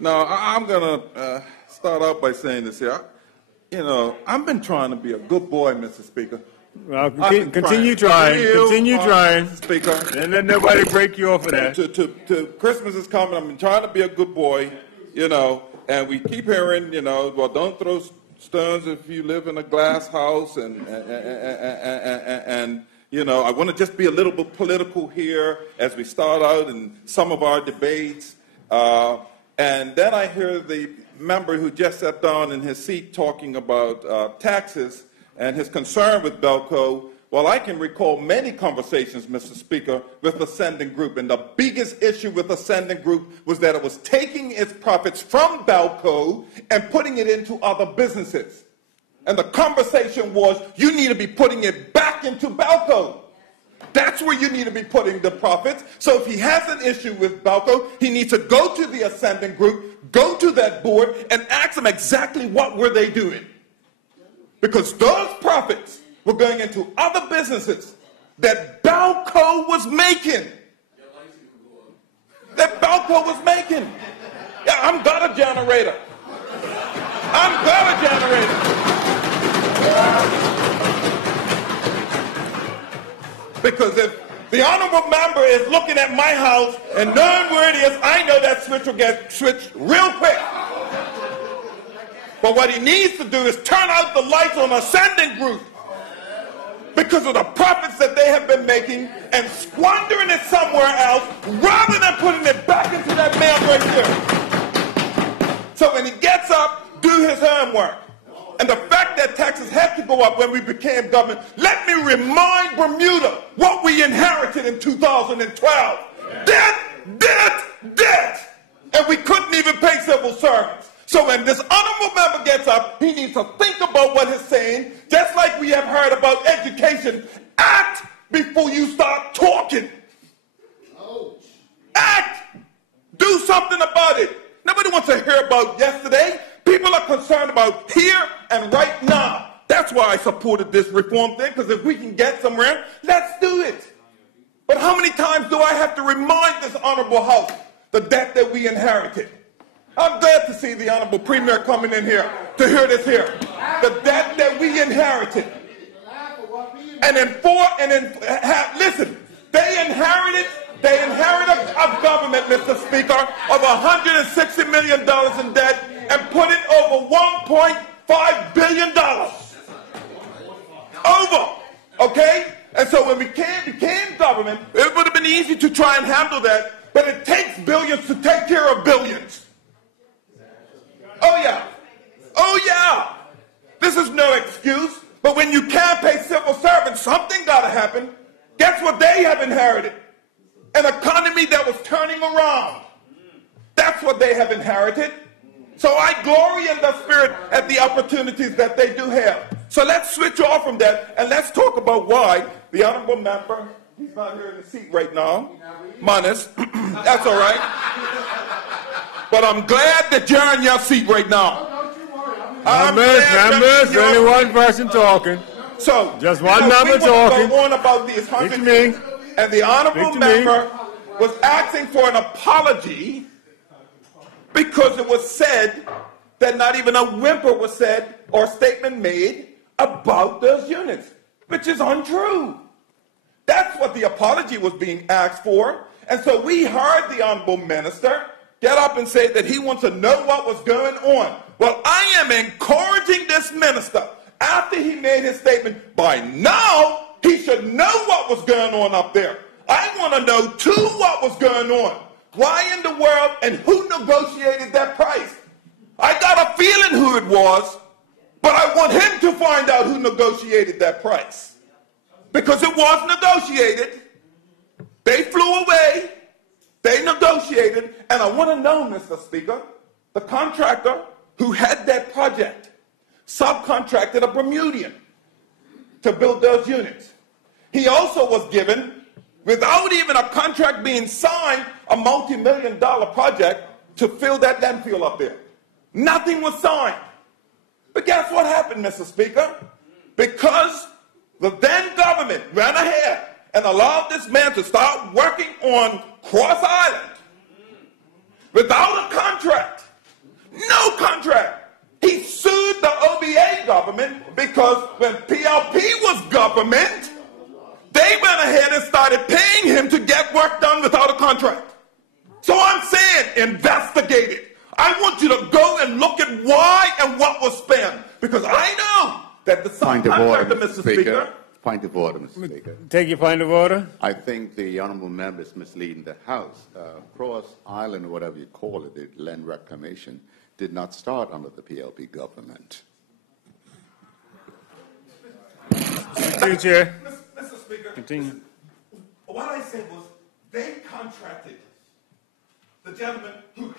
No, I'm going to start out by saying this here. You know, I've been trying to be a good boy, Mr. Speaker. Well, continue trying. Continue trying. Mr. Speaker. And let nobody break you off of that. To Christmas is coming. I've been trying to be a good boy, you know, and we keep hearing, you know, well, don't throw stones if you live in a glass house, and you know, I want to just be a little bit political here as we start out in some of our debates. And then I hear the member who just sat down in his seat talking about taxes and his concern with Belco. Well, I can recall many conversations, Mr. Speaker, with Ascending Group. And the biggest issue with Ascending Group was that it was taking its profits from Belco and putting it into other businesses. And the conversation was, you need to be putting it back into Belco. That's where you need to be putting the profits. So if he has an issue with Belco, he needs to go to the Ascending Group, go to that board, and ask them exactly what were they doing. Because those profits were going into other businesses that Belco was making. That Belco was making. Yeah, I'm got a generator. I'm got a generator. Because if the honorable member is looking at my house and knowing where it is, I know that switch will get switched real quick. But what he needs to do is turn out the lights on Ascending Group because of the profits that they have been making and squandering it somewhere else rather than putting it back into that man right there. So when he gets up, do his homework. And the fact that taxes had to go up when we became government, let me remind Bermuda what we inherited in 2012. Debt! And we couldn't even pay civil servants. So when this honorable member gets up, he needs to think about what he's saying, just like we have heard about education. Act before you start talking. Act! Do something about it. Nobody wants to hear about yesterday. People are concerned about here and right now. That's why I supported this reform thing, because if we can get somewhere, let's do it. But how many times do I have to remind this honorable house the debt that we inherited? I'm glad to see the honorable premier coming in here to hear this here. The debt that we inherited. Listen, they inherited a government, Mr. Speaker, of $160 million in debt and put it over $1.5 billion. Over. Okay? And so when we became government, it would have been easy to try and handle that, but it takes billions to take care of billions. Oh yeah. This is no excuse, but when you can't pay civil servants, something got to happen. Guess what they have inherited? An economy that was turning around. That's what they have inherited. So I glory in the spirit at the opportunities that they do have. So let's switch off from that and let's talk about why the honorable member, he's not here in the seat right now, Manis, that's all right. But I'm glad that you're in your seat right now. Members, only one person talking. So, just one member talking. Go on about these 100 things, and the honorable member was asking for an apology because it was said that not even a whimper was said or statement made about those units, which is untrue. That's what the apology was being asked for. And so we heard the honorable minister get up and say that he wants to know what was going on. Well, I am encouraging this minister, after he made his statement, by now he should know what was going on up there. I want to know, too, what was going on. Why in the world and who negotiated that price? I got a feeling who it was, but I want him to find out who negotiated that price. Because it was negotiated. They flew away. They negotiated. And I want to know, Mr. Speaker, the contractor who had that project subcontracted a Bermudian to build those units. He also was given, without even a contract being signed, a multi-million-dollar project to fill that landfill up there. Nothing was signed. But guess what happened, Mr. Speaker? Because the then government ran ahead and allowed this man to start working on Cross Island without a contract. Because when PLP was government, they went ahead and started paying him to get work done without a contract. So I'm saying investigate it. I want you to go and look at why and what was spent. Because I know that the subcontractor, Mr. Speaker. Point of order, Mr. Speaker. Take your point of order. I think the honourable member is misleading the House. Cross Island, or whatever you call it, the land reclamation, did not start under the PLP government. Chair. Mr. Speaker, Continue. what I said was they contracted the gentleman who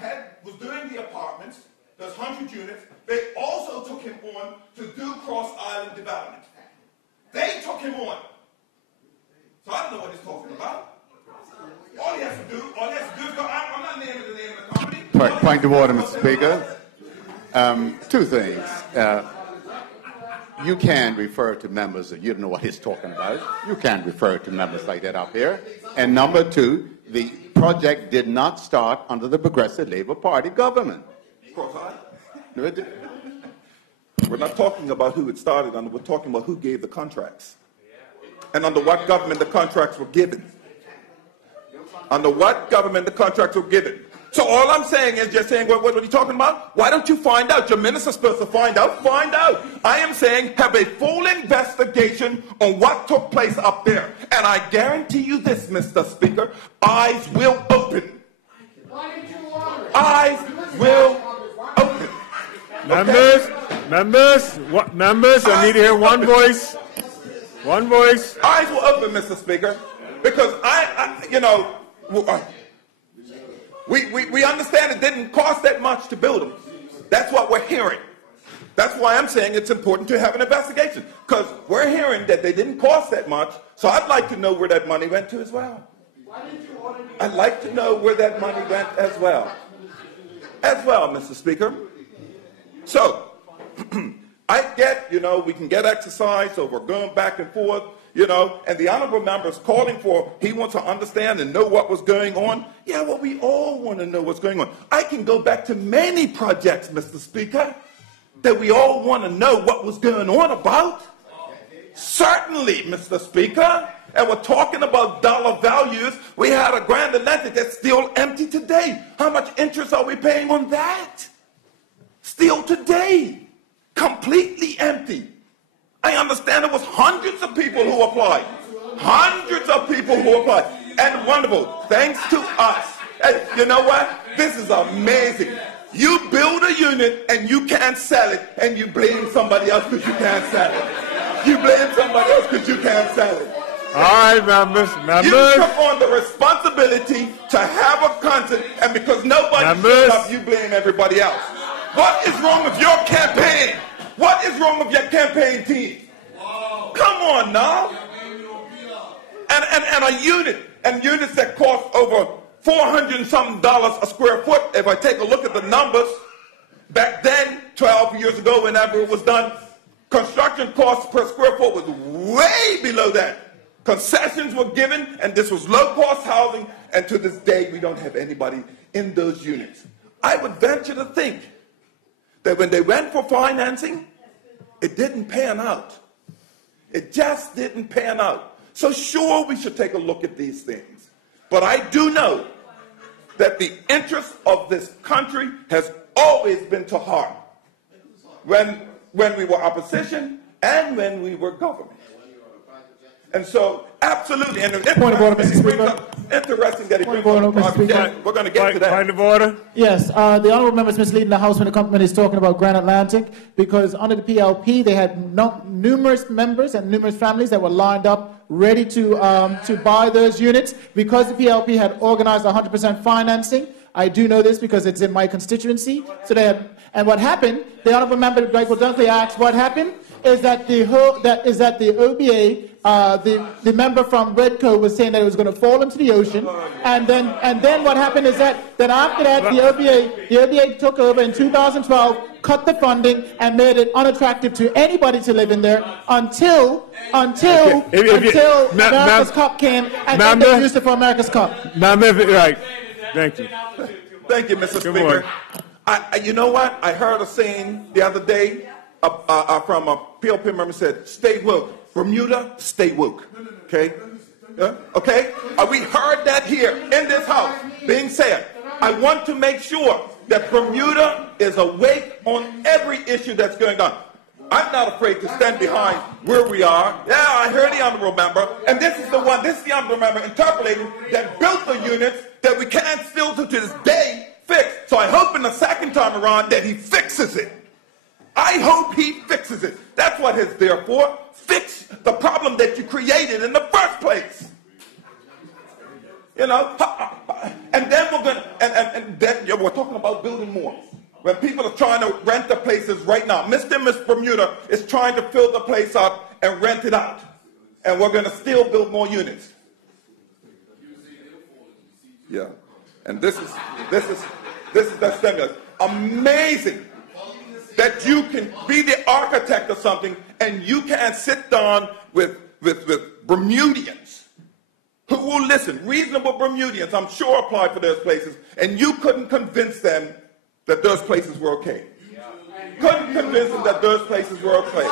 was doing the apartments, those 100 units. They also took him on to do Cross Island development. They took him on. So I don't know what he's talking about. All he has to do is go. I'm not naming the name of the company. Point of order, Mr. Speaker. Two things. You can refer to members that you don't know what he's talking about. You can't refer to members like that up here. And number two, the project did not start under the Progressive Labour Party government. We're not talking about who it started under. We're talking about who gave the contracts. And under what government the contracts were given. Under what government the contracts were given. So all I'm saying is just saying, what are you talking about? Why don't you find out? Your minister's supposed to find out. Find out. I am saying have a full investigation on what took place up there. And I guarantee you this, Mr. Speaker, eyes will open. Eyes will open. Members, I need to hear one voice. One voice. Eyes will open, Mr. Speaker, because we understand it didn't cost that much to build them. That's what we're hearing. That's why I'm saying it's important to have an investigation, because we're hearing that they didn't cost that much. So I'd like to know where that money went to as well. I'd like to know where that money went as well. As well, Mr. Speaker. So, I get, we can get exercise over going back and forth, and the honorable member is calling for, he wants to understand and know what was going on. Yeah, well, we all want to know what's going on. I can go back to many projects, Mr. Speaker, that we all want to know what was going on about. Certainly, Mr. Speaker. And we're talking about dollar values. We had a Grand Atlantic that's still empty today. How much interest are we paying on that? Still today, completely empty. I understand there was hundreds of people who applied. Hundreds of people who applied. And wonderful, thanks to us. And you know what? This is amazing. You build a unit and you can't sell it, and you blame somebody else because you can't sell it. You blame somebody else because you can't sell it. All right, members. You took on the responsibility to have a concert, and because nobody showed up, you blame everybody else. What is wrong with your campaign? What is wrong with your campaign team? Come on now. And a unit, and units that cost over $400 and something a square foot. If I take a look at the numbers, back then, 12 years ago, whenever it was done, construction costs per square foot was way below that. Concessions were given, and this was low-cost housing, and to this day, we don't have anybody in those units. I would venture to think that when they went for financing, it didn't pan out. It just didn't pan out. So sure, we should take a look at these things. But I do know that the interest of this country has always been to heart when we were opposition and when we were government. And so, absolutely, and point of order, Mr. Speaker. Interesting that he brings up private jet. We're going to get to that. Point of order. Yes, the honourable member is misleading the House when the company is talking about Grand Atlantic, because under the PLP they had numerous members and numerous families that were lined up ready to buy those units. Because the PLP had organized 100% financing, I do know this because it's in my constituency. So they had, and what happened? The honourable member Michael Dunkley asked what happened. Is that the OBA, the member from Redco was saying that it was going to fall into the ocean, and then what happened is that after that the OBA took over in 2012, cut the funding, and made it unattractive to anybody to live in there until America's Cup came, and then they used it for America's Cup. Right. Thank you. Thank you, Mr. Speaker. You know what? I heard a saying the other day from a PLP member said, stay woke. Bermuda, stay woke. Okay? Okay? We heard that here in this house being said. I want to make sure that Bermuda is awake on every issue that's going on. I'm not afraid to stand behind where we are. Yeah, I heard the honorable member, and this is the honorable member interpolating that built the units that we can't still to this day fix. So I hope in the second time around that he fixes it. I hope he fixes it. That's what he's there for. Fix the problem that you created in the first place. You know, and then we're gonna, and then we're talking about building more. When people are trying to rent the places right now, Mr. and Miss Bermuda is trying to fill the place up and rent it out, and we're going to still build more units. Yeah, and this is the stimulus. Amazing that you can be the architect of something and you can't sit down with Bermudians who will listen. Reasonable Bermudians, I'm sure, apply for those places, and you couldn't convince them that those places were okay. Couldn't convince them that those places were okay.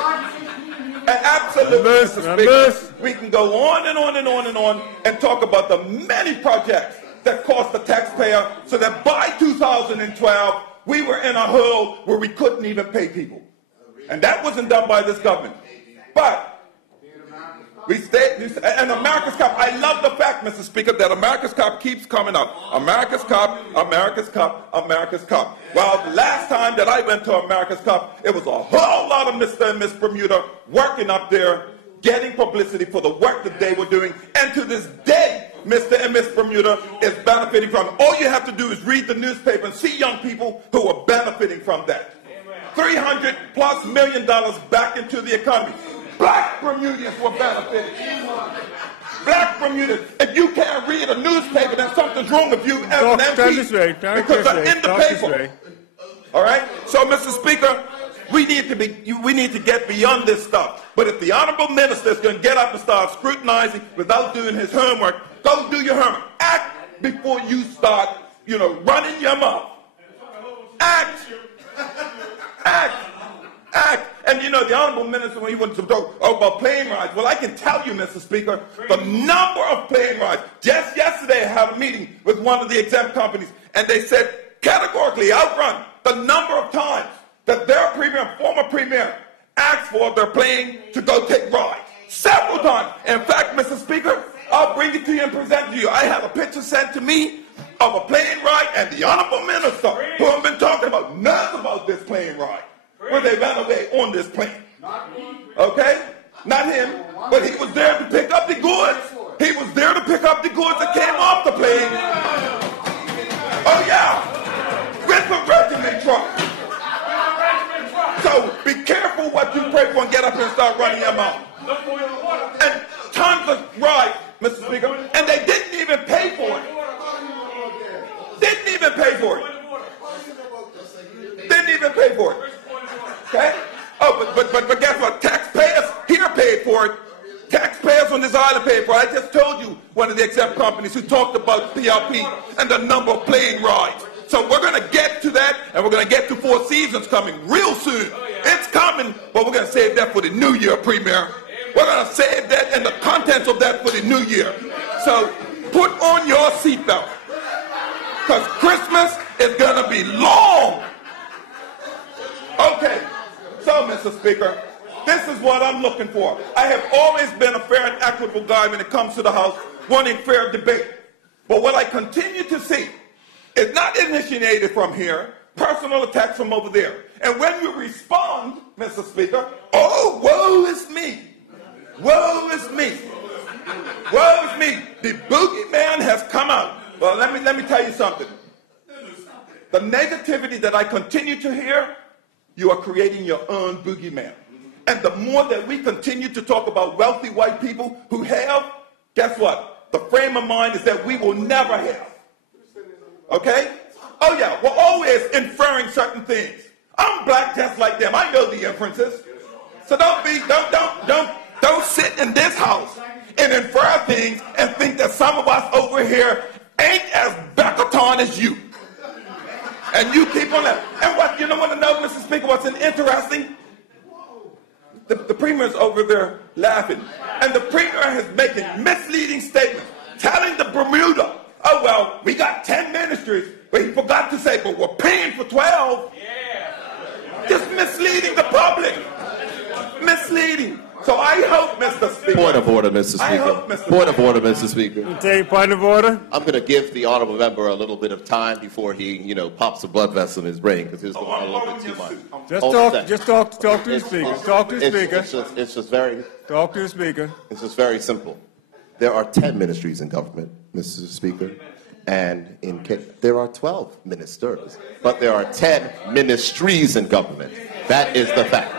And absolutely, Mr. Speaker, we can go on and on and on and on and talk about the many projects that cost the taxpayer so that by 2012, we were in a hole where we couldn't even pay people. And that wasn't done by this government. But we stayed, and America's Cup, I love the fact, Mr. Speaker, that America's Cup keeps coming up. America's Cup, America's Cup, America's Cup. Well, the last time that I went to America's Cup, it was a whole lot of Mr. and Miss Bermuda working up there, getting publicity for the work that they were doing. And to this day, Mr. and Miss Bermuda is benefiting from it. All you have to do is read the newspaper and see young people who are benefiting from that. $300+ million back into the economy. Black Bermudians were benefiting. Black Bermudians. If you can't read a newspaper, then something's wrong with you as an MP. Because they're in the paper. All right? So, Mr. Speaker, we need to get beyond this stuff. But if the honorable minister is going to get up and start scrutinizing without doing his homework, go do your homework. Act before you start, running your mouth. Act. Act. Act. And the honorable minister, when he went to talk about plane rides, well, I can tell you, Mr. Speaker, the number of plane rides. Just yesterday, I had a meeting with one of the exempt companies, and they said categorically, outrun the number of times that their former premier, asked for their plane to go take rides. Several times. In fact, Mr. Speaker, I'll bring it to you and present it to you. I have a picture sent to me of a plane ride, and the honorable minister, who I've been talking about, knows about this plane ride, where they ran away on this plane. Okay? Not him, but he was there to pick up the goods. He was there to pick up the goods that came off the plane. Oh, yeah. With the regiment truck. So be careful what you pray for and get up here and start running your mouth. And tons of rides, Mr. Speaker, and they didn't even pay for it. Didn't even pay for it. Didn't even pay for it. Okay? Oh, but guess what? Taxpayers here paid for it. Taxpayers on this island paid for it. I just told you one of the exempt companies who talked about PLP and the number of plane rides. So we're going to get to that, and we're going to get to Four Seasons coming real soon. It's coming, but we're going to save that for the new year, Premier. We're going to save that and the contents of that for the new year. So put on your seatbelt, because Christmas is going to be long. Okay, so Mr. Speaker, this is what I'm looking for. I have always been a fair and equitable guy when it comes to the House, wanting fair debate. But what I continue to see is not initiated from here, personal attacks from over there. And when you respond, Mr. Speaker, oh, woe is me. Woe is me. Woe is me. The boogeyman has come out. Well, let me tell you something. The negativity that I continue to hear, you are creating your own boogeyman. And the more that we continue to talk about wealthy white people who have, guess what? The frame of mind is that we will never have. Okay? Oh yeah, we're always inferring certain things. I'm black just like them. I know the inferences. So don't sit in this house and infer things and think that some of us over here ain't as Beckerton as you. And you keep on that. And what you know, Mr. Speaker, what's interesting? The premier's over there laughing. And the premier is making misleading statements, telling the Bermuda, oh, well, we got 10 ministries, but he forgot to say, but we're paying for 12. Just misleading the public. Misleading. So I hope, Mr. Speaker. Point of order, Mr. Speaker. I hope, Mr. Point of order, Mr. Speaker. Take point of order. I'm going to give the honorable member a little bit of time before he, pops a blood vessel in his brain because he's going a little bit too much. Just talk to the speaker. Talk to the speaker. It's just very. Talk to the speaker. It's just very simple. There are 10 ministries in government, Mr. Speaker, and there are 12 ministers, but there are 10 ministries in government. That is the fact.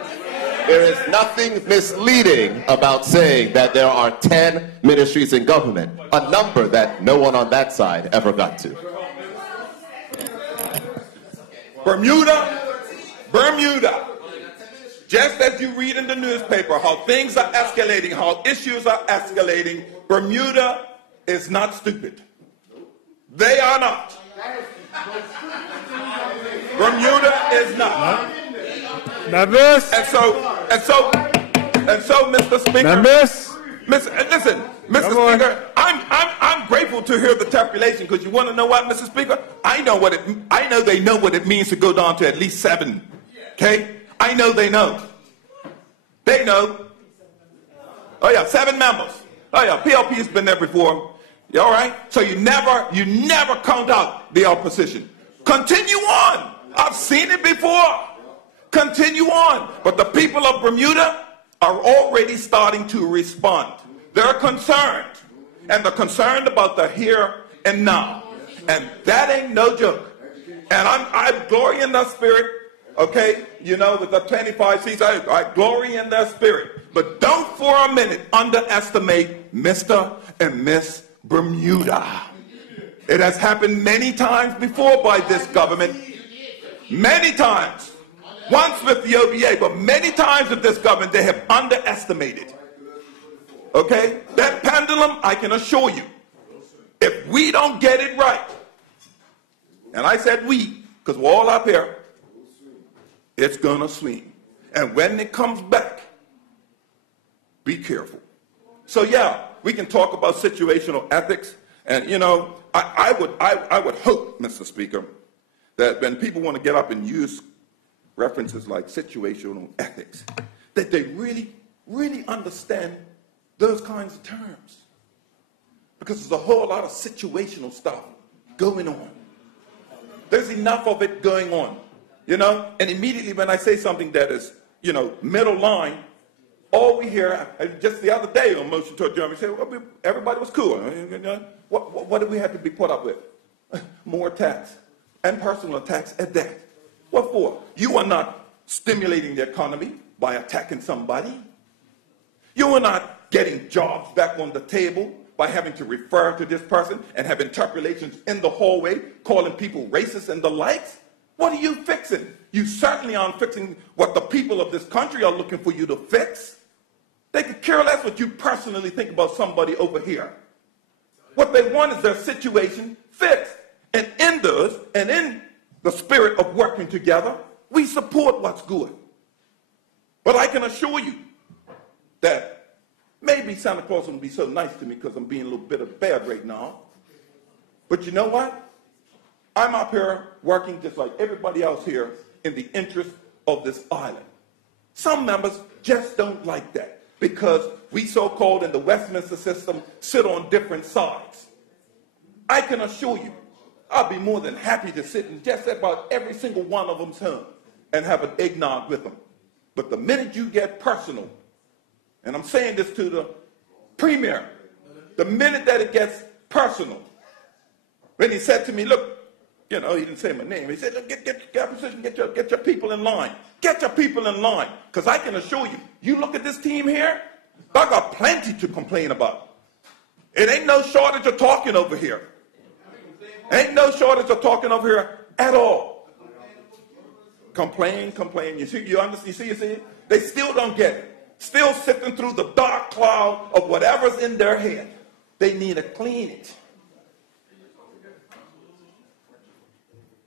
There is nothing misleading about saying that there are 10 ministries in government, a number that no one on that side ever got to. Bermuda, just as you read in the newspaper how things are escalating, how issues are escalating, Bermuda is not stupid. They are not. Bermuda is not. Members. And so, Mr. Speaker. Members. Listen, Mr. Speaker, I'm grateful to hear the tabulation because you want to know what, Mr. Speaker? I know they know what it means to go down to at least 7. Okay? I know they know. They know. Oh yeah, 7 members. Oh yeah, PLP has been there before. You all right? So you never count out the opposition. Continue on. I've seen it before. Continue on. But the people of Bermuda are already starting to respond. They're concerned. And they're concerned about the here and now. And that ain't no joke. And I glory in the spirit, okay? With the 25 seats, I glory in their spirit. But don't for a minute underestimate Mr. and Miss Bermuda. It has happened many times before by this government. Many times. Once with the OBA, but many times with this government, they have underestimated. Okay? That pendulum, I can assure you, if we don't get it right, and I said we, because we're all up here, it's going to swing. And when it comes back, be careful. So yeah, we can talk about situational ethics, and I would hope, Mr. Speaker, that when people want to get up and use references like situational ethics, that they really, really understand those kinds of terms. Because there's a whole lot of situational stuff going on. There's enough of it going on, and immediately when I say something that is, middle line, all we hear, just the other day on motion to adjourn, we say, well, everybody was cool. What did we have to be put up with? More attacks, and personal attacks at that. What for? You are not stimulating the economy by attacking somebody. You are not getting jobs back on the table by having to refer to this person and have interpolations in the hallway, calling people racist and the likes. What are you fixing? You certainly aren't fixing what the people of this country are looking for you to fix. They could care less what you personally think about somebody over here. What they want is their situation fixed. And in those, and in the spirit of working together, we support what's good. But I can assure you that maybe Santa Claus won't be so nice to me because I'm being a little bit of bad right now. But you know what? I'm up here working just like everybody else here in the interest of this island. Some members just don't like that because we so-called in the Westminster system sit on different sides. I can assure you, I'll be more than happy to sit in just about every single one of them's home and have an eggnog with them. But the minute you get personal, and I'm saying this to the premier, the minute that it gets personal, when he said to me, look, he didn't say my name. He said, look, get your people in line. Get your people in line. Because I can assure you, you look at this team here, I got plenty to complain about. It ain't no shortage of talking over here. Ain't no shortage of talking over here at all. Complain. You see, you see? They still don't get it. Still sifting through the dark cloud of whatever's in their head. They need to clean it.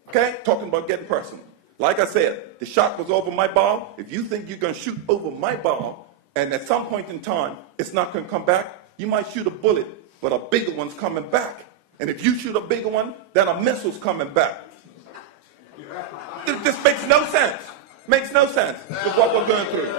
Okay? Talking about getting personal. Like I said, the shot was over my ball. If you think you're going to shoot over my ball, and at some point in time, it's not going to come back, you might shoot a bullet, but a bigger one's coming back. And if you shoot a bigger one, then a missile's coming back. This makes no sense. Makes no sense with what we're going through.